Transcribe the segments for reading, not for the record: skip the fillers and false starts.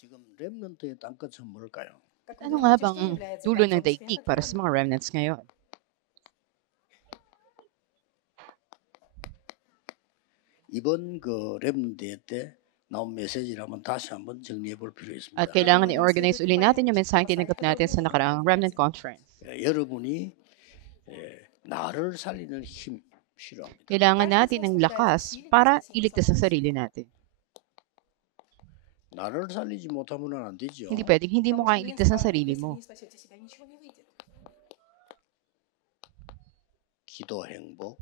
지금 렘넌트의 땅끝은 뭘까요? Ano nga bang dulo ng daigdig para sa mga remnants ngayon? 이번 렘넌트 때 나온 메시지를 한번 다시 한번 정리해 볼 필요 있습니다. At kailangan i-organize uli natin yung mensaheng tinanggap natin sa nakaraang remnant conference. 여러분이 나를 살리는 힘 필요합니다. Kailangan natin ng lakas para iligtas ang sarili natin. 나를 살리지 못하면 안 되죠. Hindi pwedeng hindi mo kayang iligtas ang sarili mo. 기도 행복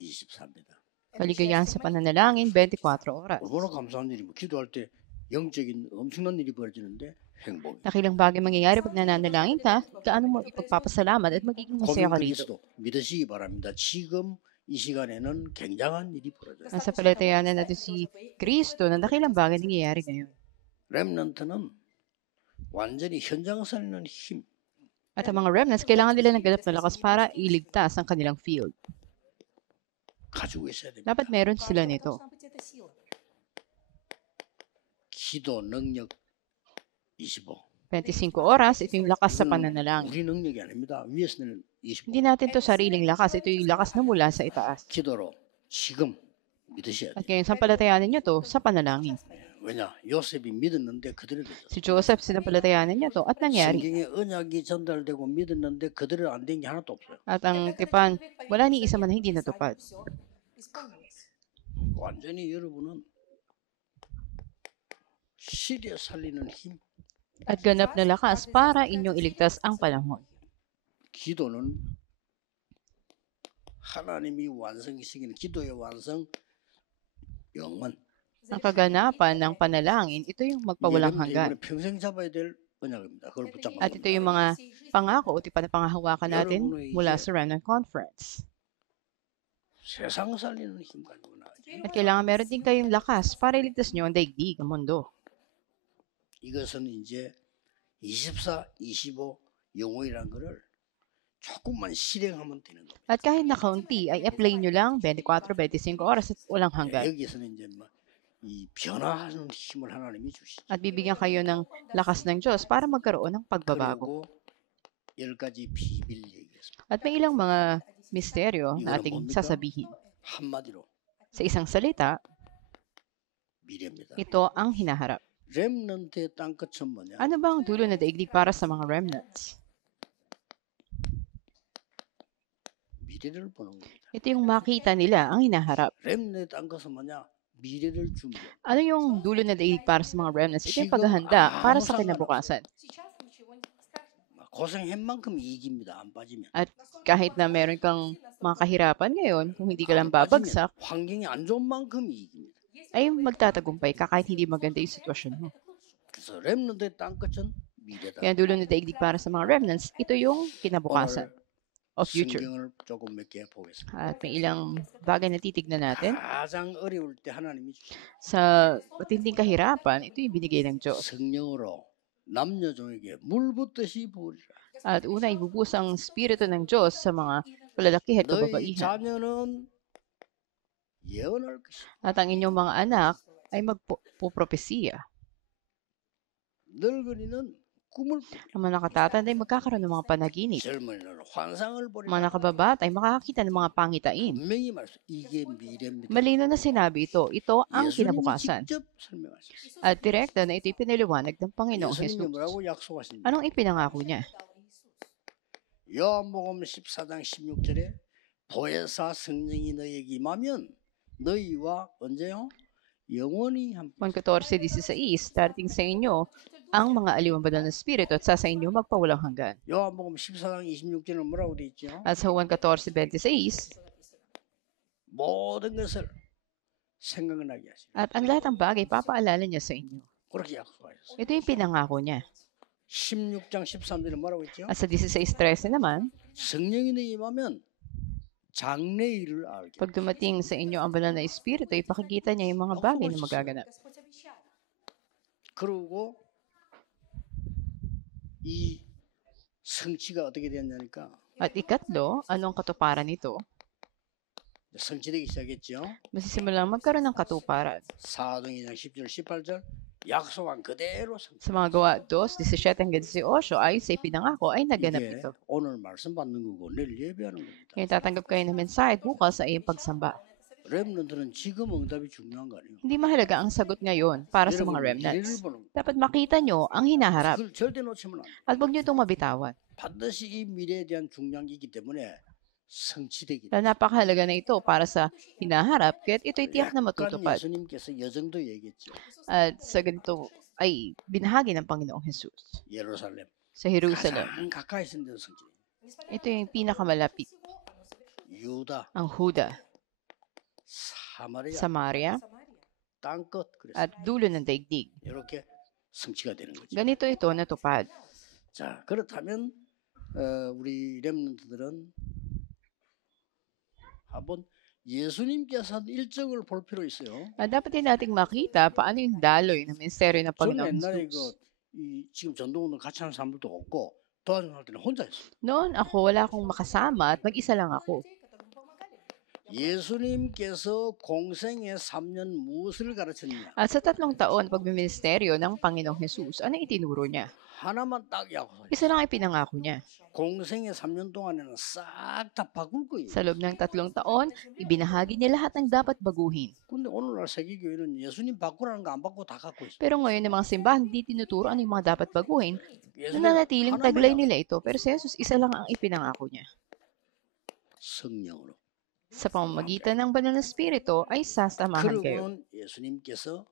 24입니다. Kaligayahan sa pananalangin, 24 oras. 얼마나 감사한 일이고 기도할 때 영적인 엄청난 일이 벌어지는데 행복이. Nakilang bagay mangyayari pag nananalangin ka, gaano mo ipagpapasalamat at magiging masaya ka rito. 그리스도 믿으시기 바랍니다. 지금 이 시간에는 굉장한 일이 벌어져요. Nasa palatayanan natin si Kristo na nakilang bagay nangyayari ngayon. 렘넌트는 완전히 현장 살리는 힘. At ang mga remnants, kailangan nila ng ganap na lakas para iligtas ang kanilang field. 가지고 있어야 됩니다. Dapat meron sila nito. 기도 능력 25. 25 oras, ito yung lakas sa pananalangin. 우리 능력이 아닙니다. 위에서 내는 25. Hindi natin to sariling lakas, ito yung lakas na mula sa itaas. 기도로 지금 믿으셔야 At 돼요. ngayon, sampalatayanan nyo to sa panalangin. 왜냐? 요셉이 믿었는데 그대로 되죠. Si Joseph, sinampalatayanan niya to at nangyari. 성경에 언약이 전달되고 믿었는데 그대로 안 된 게 하나도 없어요. At ang tipan, wala ni isa man na hindi natupad. 완전히 여러분은 시대 살리는 힘. At ganap na lakas para inyong iligtas ang panahon. 기도는 하나님이 완성시키는 기도의 완성 영원. Ang kaganapan ng panalangin, ito yung magpawalang hanggan. 평생 잡아야 될 언약입니다. 그걸 붙잡고. At ito yung mga pangako o tipan na pangahawakan natin mula sa Remnant Conference. 세상 살리는 힘 가지고 나와야지. At kailangan meron din kayong lakas para iligtas nyo ang daigdig, ang mundo. 이것은 이제 24, 25 영혼이라는 거를 조금만 실행하면 되는 겁니다. At kahit na kaunti, ay apply nyo lang 24, 25 oras at walang hanggan. 여기서는 이제 이 변화하는 힘을 하나님이 주시죠. At bibigyan kayo ng lakas ng Diyos para magkaroon ng 그리고 pagbabago. 10가지 비밀 얘기했습니다. At may ilang mga misteryo na ating sasabihin. 한마디로 Sa isang salita, 미래입니다. ito ang hinaharap. 렘넌트의 땅끝은 뭐냐? Ano ba ang dulo na daigdig para sa mga remnants? 미래를 보는 겁니다. Ito yung makita nila ang hinaharap. 렘넌트의 땅끝은 뭐냐? 미래를 준비. Ano yung dulo na daigdig para sa mga remnants? Ito yung paghahanda para sa kinabukasan. 고생한 만큼 이익입니다. 안 빠지면. At kahit na meron kang mga kahirapan ngayon, kung hindi ka lang babagsak, 환경이 안 좋은 만큼 이익입니다. ay magtatagumpay ka kahit hindi maganda yung sitwasyon mo. 그래서 렘넌트의 땅끝은 미래다. Kaya dulo na daigdig para sa mga remnants, ito yung kinabukasan o future. 성경을 조금 몇 개 보겠습니다. At may ilang bagay na titignan natin. 가장 어려울 때 하나님이 주신 Sa matinding kahirapan, ito yung binigay ng Diyos. 성령으로 남녀 종에게 물 붓듯이 부으리라. At una, ibubus ang Espiritu ng Diyos sa mga palalaki at 너희 kababaihan. 자녀는 예언할 것이다. At ang inyong mga anak ay magpupropesiya. 늙은이는 꿈을 꾸리라. Ang mga nakatatanda ay magkakaroon ng mga panaginip. 젊은이는 환상을 보리라. Mga nakababata ay makakakita ng mga pangitain. 분명히 말씀. 이게 미래입니다. Malino na sinabi ito. Ito ang 예수님이 kinabukasan. 직접 설명하셨어요. At direkta na ito ipinaliwanag ng Panginoong 예수님이 Jesus. 뭐라고 약속하십니까? Anong ipinangako niya? 요한복음 14장 16절에 보혜사 성령이 너희에게 임하면 너희와 언제요? 영원히 함께. Juan 14:16, darating sa inyo ang mga aliwang banal na Espiritu at sa inyo magpawalang hanggan. 요한복음 14장 26절은 뭐라고 돼 있죠? At sa Juan 14:26, 모든 것을 생각나게 하시고 at ang lahat ng bagay papaalala niya sa inyo. 그렇게 약속하셨어요. Ito yung pinangako niya. 16장 13절에 뭐라고 했죠? At sa 16:13 naman, 성령이 너희 임하면 장래일을 알게. pag dumating sa inyo ang banal na Espiritu, ipakikita niya yung mga bagay na magaganap. 그리고 이 성취가 어떻게 되었냐니까 At ikatlo, anong katuparan nito? 성취되기 시작했죠. Masisimulang magkaroon ng katuparan. 사도행전 10절 18절 약속한 그대로 성취. Sa mga gawa 2:17 hanggang 18, ayon sa ipinangako ay naganap 이게 ito. 오늘 말씀 받는 거고 내일 예배하는 겁니다. Ngayon tatanggap kayo ng mensahe bukas sa iyong pagsamba. 렘넌트는 지금 응답이 중요한 거 아니에요. Hindi mahalaga ang sagot ngayon para sa mga 여러분 미래를 remnants. 보는 거. Dapat makita nyo ang hinaharap 그걸 절대 놓치면 안 돼. at huwag nyo itong mabitawan. 반드시 이 미래에 대한 중요한 게 있기 때문에 성취되기. Dahil napakahalaga na ito para sa hinaharap, kaya't ito'y tiyak na 약간 matutupad. 예수님께서 여정도 얘기했죠. At sa ganito ay binahagi ng Panginoong Jesus 예루살렘 sa Jerusalem. 가장 가까이 있는 데서 성취. Ito yung pinakamalapit. 유다, Ang Huda, 사마리아, Samaria, 땅끝 그래서 at dulo ng daigdig. 이렇게 성취가 되는 거죠. Ganito ito natupad. 자 그렇다면 우리 렘넌트들은 한번 예수님께서 한 일정을 볼 필요 있어요. Dapat din nating makita paano yung daloy ng misteryo ng 저는 Panginoong 옛날에 Jesus. 지금 전도운동 같이 하는 사람들도 없고 도와주는 할 때는 혼자 했어요. Noon ako, wala akong makasama at mag-isa lang ako. 예수님께서 공생의 3년 무엇을 가르쳤느냐? At sa 3 taon pagmiministeryo ng Panginoong Jesus, ano itinuro niya? 하나만 딱 약속했어요. Isa lang ay pinangako niya. 공생의 3년 동안에는 싹 다 바꿀 거예요. Sa loob ng 3 taon, ibinahagi niya lahat ng dapat baguhin. 근데 오늘날 세계교회는 예수님 바꾸라는 거 안 바꾸고 다 갖고 있어요. Pero ngayon ng mga simbahan, hindi tinuturo ano yung mga dapat baguhin. 예수님 Nananatiling 하나만 taglay 약속. nila ito, pero si Jesus isa lang ang ipinangako niya. 성령으로. Sa pamamagitan ng banal na spirito ay sasamahan kayo. 그러고는 예수님께서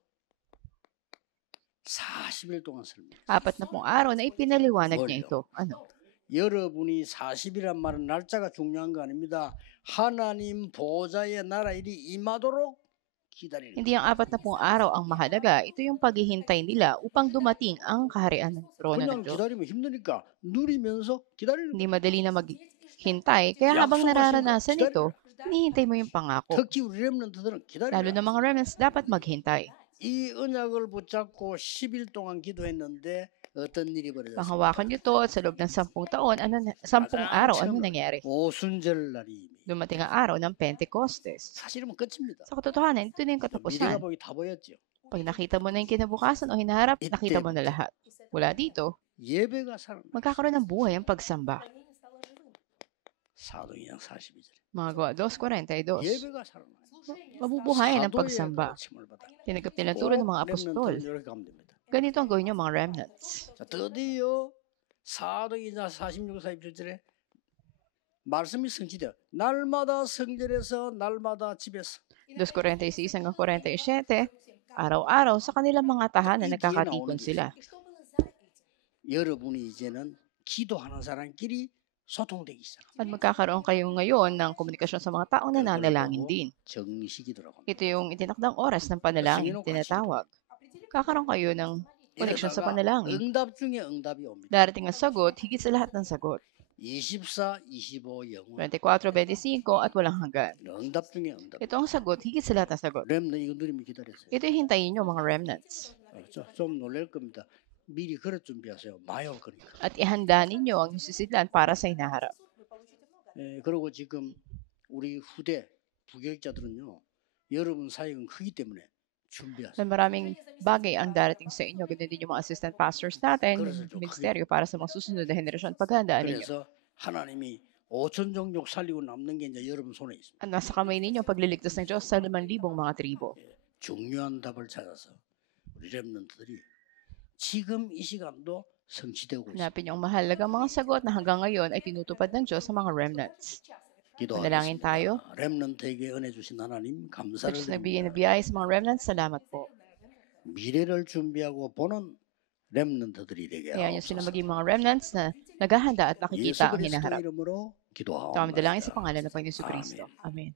40일 동안 설명. 40 araw na ipinaliwanag niya ito. Ano? 여러분이 40이란 말은 날짜가 중요한 거 아닙니다. 하나님 보좌의 나라 일이 임하도록 기다리는. Hindi ang 40 araw ang mahalaga. Ito yung paghihintay nila upang dumating ang kaharian ng trono 그냥 ng Diyos. 기다리면 힘드니까 누리면서 기다리는. Hindi madali na maghintay, kaya habang nararanasan ito, hinihintay mo yung pangako. 특히 우리 렘넌트들은 Lalo 기다리는. na mga remnants, dapat maghintay. 이 언약을 붙잡고 10일 동안 기도했는데 어떤 일이 벌어졌어요? Panghawakan nyo to at sa loob ng 10 taon, 10 araw, ano nangyari? 오순절 날이 Dumating ang araw ng Pentecostes. 사실은 끝입니다. Sa katotohanan, ito na yung 미래가 katapusan. 보기 다 보였죠. Pag nakita mo na yung kinabukasan o hinaharap, nakita mo na lahat. Mula dito, 예배가 살아나. magkakaroon ng buhay ang pagsamba. 사도행전 42절. Mga gawa 2:42. 예배가 살아나. Mabubuhayan ang 사도의 pagsamba. 가르침을 받아. Tinagap nila ang turo ng mga 렘넌트는 apostol. 이렇게 가면 됩니다. Ganito ang gawin niyo mga remnants. 자, 드디어 사도행전 46, 47절에 말씀이 성취돼요. 날마다 성전에서 날마다 집에서. 2:46 hanggang 47, araw-araw sa kanilang mga tahanan nagkakatipon sila. 여러분이 이제는 기도하는 사람끼리 소통되기 시작. At magkakaroon kayo ngayon ng komunikasyon sa mga taong nananalangin din. 정시기도라고. Ito yung itinakdang oras ng panalangin, tinatawag. Kakaroon kayo ng koneksyon sa panalangin. 응답 중에 응답이 옵니다. Darating ang sagot, higit sa lahat ng sagot. 24, 25 영원. 24, 25 at walang hanggan. 응답 중에 응답. Ito ang sagot, higit sa lahat ng sagot. 렘너 이거 누리면 기다렸어요. Ito yung hintayin nyo mga remnants. 좀 놀랄 겁니다. 미리 그릇 준비하세요. 많이 올 거니까. At ihanda ninyo ang susidlan para sa hinaharap. 그리고 지금 우리 후대 부교육자들은요. 여러분 사역은 크기 때문에 준비하세요. Na maraming bagay ang darating sa inyo. Ganun din yung mga assistant pastors natin, yung ministeryo para sa mga susunod na henerasyon. Paghandaan ninyo. 그래서 하나님이 5천 종족 살리고 남는 게 이제 여러분 손에 있습니다. At nasa kamay ninyo ang pagliligtas ng Diyos sa 5,000 mga tribo. 중요한 답을 찾아서 우리 렘넌트들이 지금 이 시간도 성취되고 있습니다. Hanapin niyo ang mahalagang mga sagot na hanggang ngayon ay tinutupad ng Diyos sa mga remnants. Manalangin tayo. 렘넌트에게 은혜 주신 하나님 Sa 감사를 Diyos 드립니다. nagbigay na biyaya sa mga remnants, salamat po. 미래를 준비하고 보는 렘넌트들이 되게 Kaya niyo sila 하옵소서. maging mga remnants na naghahanda at 예수 nakikita ang 그리스도 hinaharap. 이름으로 Ito kami dalangin sa 기도하옵나이다. pangalan ng Panginoon Kristo. Amen.